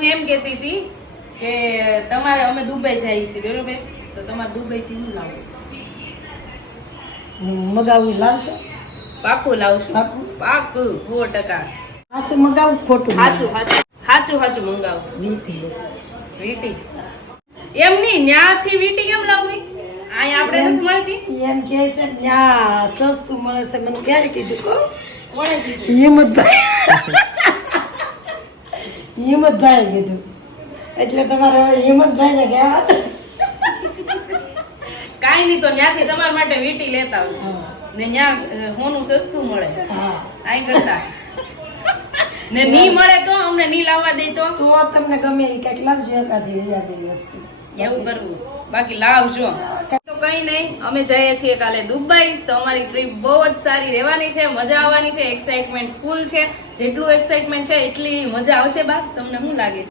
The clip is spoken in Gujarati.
હું એમ કહેતી હતી કે તમારે અમે દુબઈ જઈએ છીએ બરોબર, તો તમારે દુબઈ થી હું લાવું? મગાવું લાવશો? પાકું લાવશું. પાકું? પાકું 100%. સાચું મગાવું ખોટું? સાચું મંગાવું. વીટી એમ નહીં, ન્યાથી વીટી કેમ લાવવી? અહીંયા આપણે નથી મળતી. એમ કે છે ત્યાં સસ્તું મળે છે. મને ક્યારે કીધું કહો? કોણે કીધું? હિંમતભાઈ કીધું. એટલે તમારે હવે હિંમતભાઈ ને કહેવાનું. કાંઈ નહીં, તો ન્યાથી તમારા માટે વીટી લેતા આવજો ને ન્યા હોનું સસ્તું મળે હા, આઈ કરતા ને નહીં મળે તો અમને નહીં લાવવા દે તો તમને ગમે એ કઈક લાવજો એકાદી વસ્તુ. એવું કરવું, બાકી લાવજો. તો કઈ નહીં, અમે જઈએ છીએ કાલે દુબઈ. તો અમારી ટ્રીપ બહુ જ સારી રહેવાની છે, મજા આવવાની છે, એક્સાઇટમેન્ટ ફૂલ છે. જેટલું એક્સાઇટમેન્ટ છે એટલી મજા આવશે. બા તમને શું લાગે?